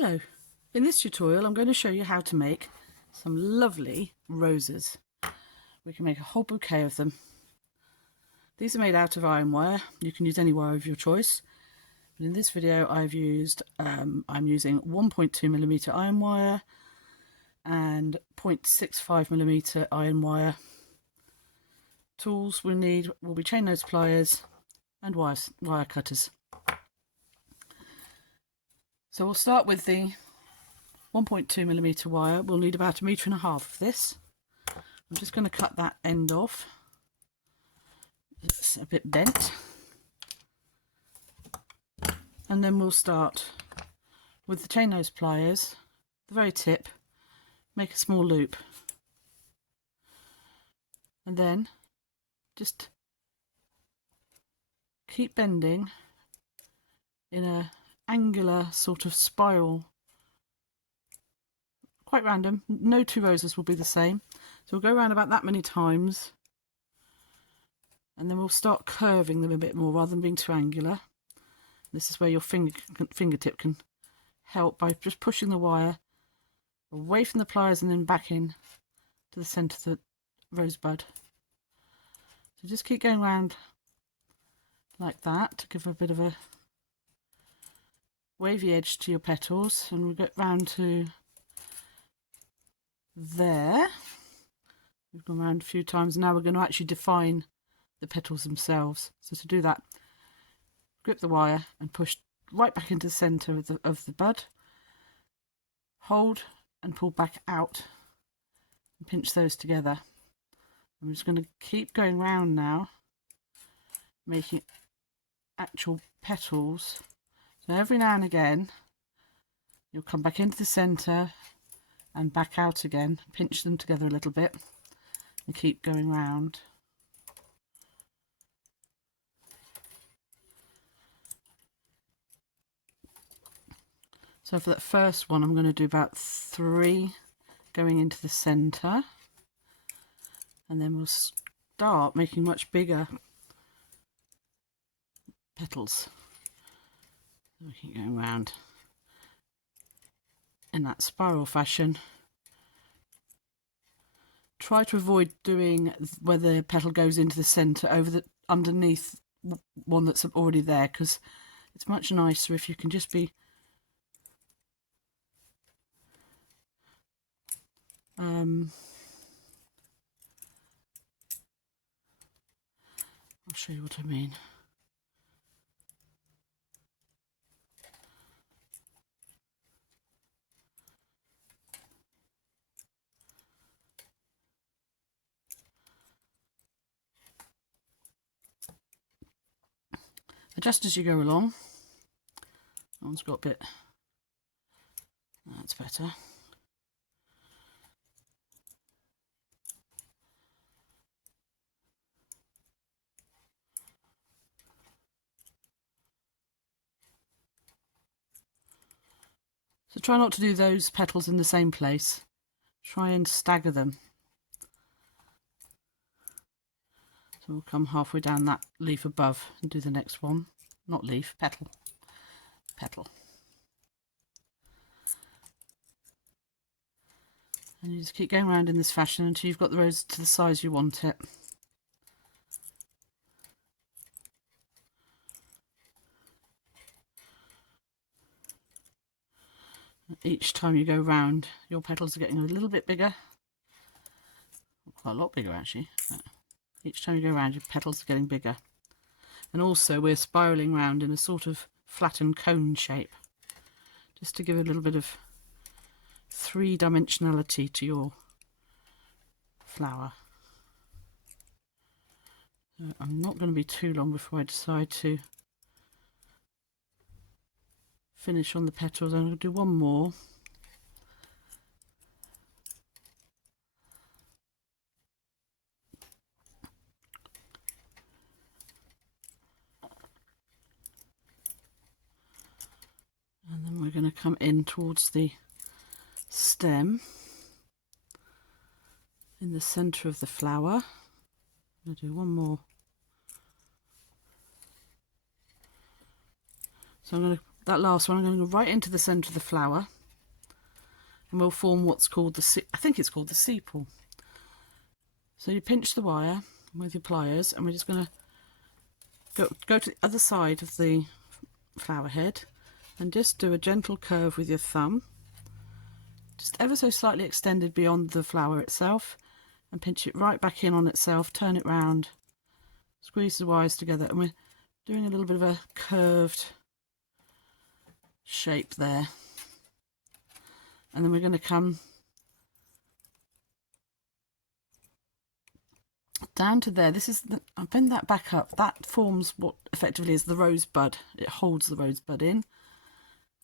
Hello, in this tutorial I'm going to show you how to make some lovely roses. We can make a whole bouquet of them. These are made out of iron wire. You can use any wire of your choice. But in this video I'm using 1.2mm iron wire and 0.65mm iron wire. Tools we need will be chain nose pliers and wire cutters. So we'll start with the 1.2mm wire. We'll need about 1.5 meters of this. I'm just going to cut that end off. It's a bit bent. And then we'll start with the chain nose pliers, the very tip, make a small loop. And then just keep bending in a angular sort of spiral, quite random. No two roses will be the same, so we'll go around about that many times, and then we'll start curving them a bit more rather than being too angular. This is where your fingertip can help by just pushing the wire away from the pliers and then back in to the centre of the rosebud. So just keep going around like that to give a bit of a wavy edge to your petals, and we'll get round to there. We've gone around a few times. Now we're going to actually define the petals themselves. So to do that, grip the wire and push right back into the centre of the bud. Hold and pull back out and pinch those together. I'm just going to keep going round now, making actual petals. So every now and again you'll come back into the centre and back out again, pinch them together a little bit and keep going round. So for that first one I'm going to do about 3 going into the centre, and then we'll start making much bigger petals. We keep going round in that spiral fashion. Try to avoid doing where the petal goes into the centre over the underneath one that's already there, because it's much nicer if you can just be I'll show you what I mean. Adjust as you go along. That one's got a bit, that's better. So try not to do those petals in the same place. Try and stagger them. So we'll come halfway down that leaf above and do the next one. Not leaf, petal. Petal. And you just keep going around in this fashion until you've got the rose to the size you want it. Each time you go round, your petals are getting a little bit bigger. Quite a lot bigger actually. Each time you go around, your petals are getting bigger. And also we're spiralling round in a sort of flattened cone shape, just to give a little bit of three-dimensionality to your flower. So I'm not going to be too long before I decide to finish on the petals. I'm going to do one more. And then we're going to come in towards the stem in the centre of the flower. I'm going to do one more. So I'm going to that last one, I'm going to go right into the centre of the flower, and we'll form what's called I think it's called the sepal. So you pinch the wire with your pliers, and we're just going to go to the other side of the flower head and just do a gentle curve with your thumb, just ever so slightly extended beyond the flower itself, and pinch it right back in on itself, turn it round, squeeze the wires together, and we're doing a little bit of a curved shape there. And then we're going to come down to there. This is I'll bend that back up. That forms what effectively is the rosebud. It holds the rosebud in.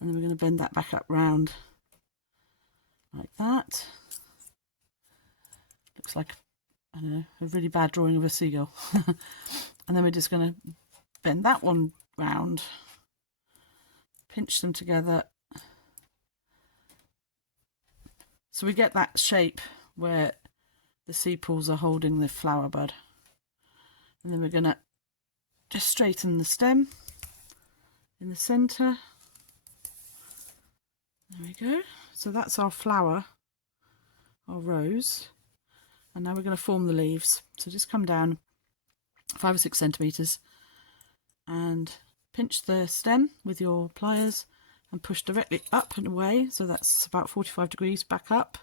And then we're going to bend that back up round like that. Looks like, I don't know, a really bad drawing of a seagull. And then we're just going to bend that one round, pinch them together, so we get that shape where the sepals are holding the flower bud. And then we're going to just straighten the stem in the centre. There we go. So that's our flower, our rose. And now we're going to form the leaves. So just come down 5 or 6 centimetres and pinch the stem with your pliers and push directly up and away. So that's about 45 degrees back up,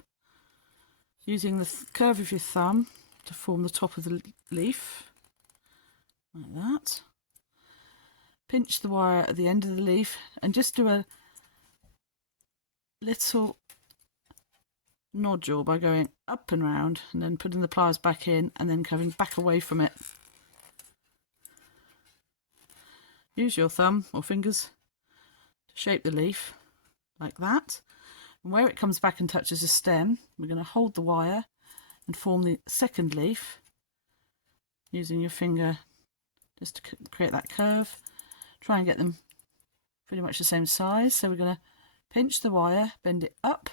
using the curve of your thumb to form the top of the leaf, like that. Pinch the wire at the end of the leaf and just do a little nodule by going up and round, and then putting the pliers back in and then coming back away from it. Use your thumb or fingers to shape the leaf like that. And where it comes back and touches the stem, we're going to hold the wire and form the second leaf using your finger just to create that curve. Try and get them pretty much the same size. So we're going to pinch the wire, bend it up,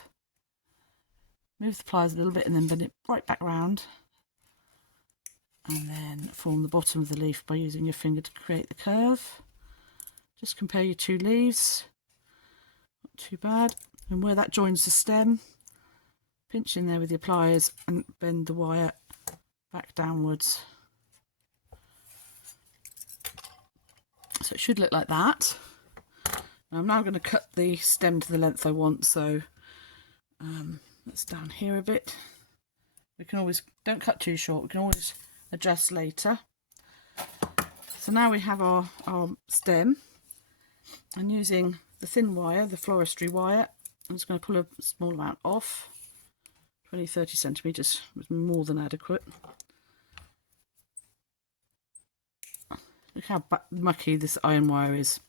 move the pliers a little bit, and then bend it right back round, and then form the bottom of the leaf by using your finger to create the curve. Just compare your two leaves, not too bad. And where that joins the stem, pinch in there with your pliers and bend the wire back downwards. So it should look like that. I'm now going to cut the stem to the length I want, so that's down here a bit. We can always, don't cut too short, we can always adjust later. So now we have our stem, and using the thin wire, the floristry wire, I'm just going to pull a small amount off. 20-30 centimetres was more than adequate. Look how mucky this iron wire is.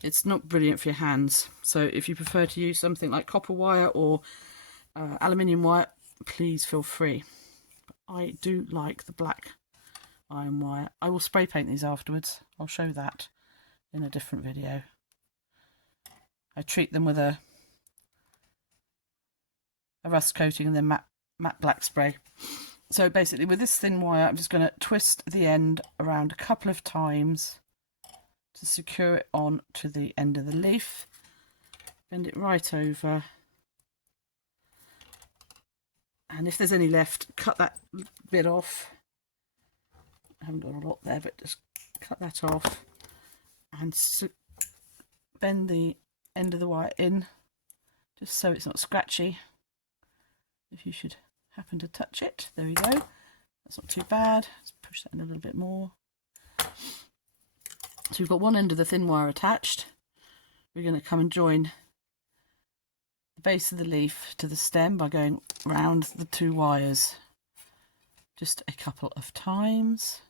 It's not brilliant for your hands, so if you prefer to use something like copper wire or aluminium wire, please feel free. I do like the black iron wire. I will spray paint these afterwards. I'll show that in a different video. I treat them with a rust coating and then matte black spray. So basically with this thin wire, I'm just going to twist the end around a couple of times to secure it on to the end of the leaf. Bend it right over, and if there's any left, cut that bit off. I haven't got a lot there, but just cut that off and bend the end of the wire in just so it's not scratchy if you should happen to touch it. There we go, that's not too bad. Let's push that in a little bit more. So we've got one end of the thin wire attached. We're going to come and join the base of the leaf to the stem by going round the two wires just a couple of times.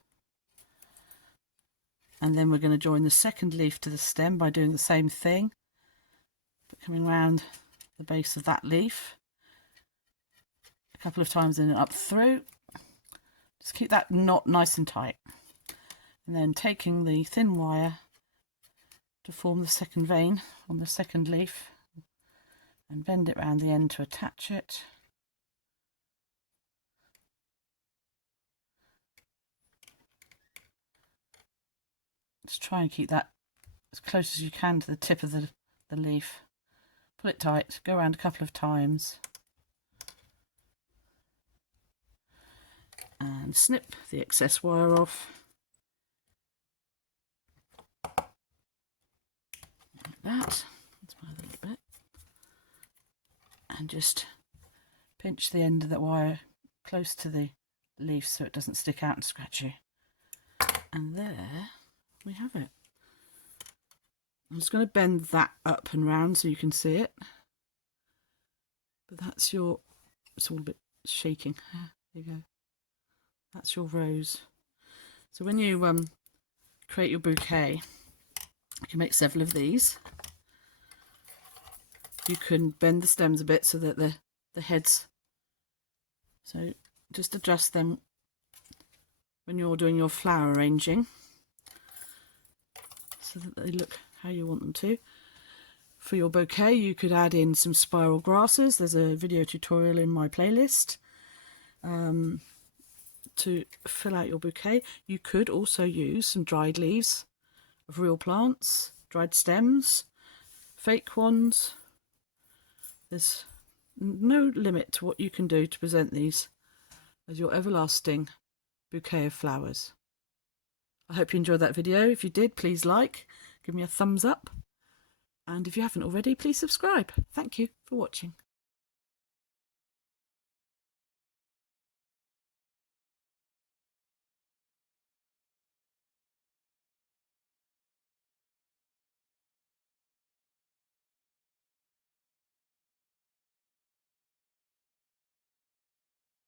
And then we're going to join the second leaf to the stem by doing the same thing, but coming round the base of that leaf a couple of times and up through. Just keep that knot nice and tight. And then taking the thin wire to form the second vein on the second leaf and bend it round the end to attach it. Just try and keep that as close as you can to the tip of the leaf. Pull it tight, go around a couple of times and snip the excess wire off. Like that. That's my little bit. And just pinch the end of that wire close to the leaf so it doesn't stick out and scratch you. And there we have it. I'm just going to bend that up and round so you can see it. But that's your, it's all a bit shaking. There you go. That's your rose. So when you create your bouquet, you can make several of these. You can bend the stems a bit so that the heads, so just adjust them when you're doing your flower arranging so that they look how you want them to. For your bouquet, you could add in some spiral grasses. There's a video tutorial in my playlist to fill out your bouquet. You could also use some dried leaves of real plants, dried stems, fake ones. There's no limit to what you can do to present these as your everlasting bouquet of flowers. I hope you enjoyed that video. If you did, please like, give me a thumbs up, and if you haven't already, please subscribe. Thank you for watching.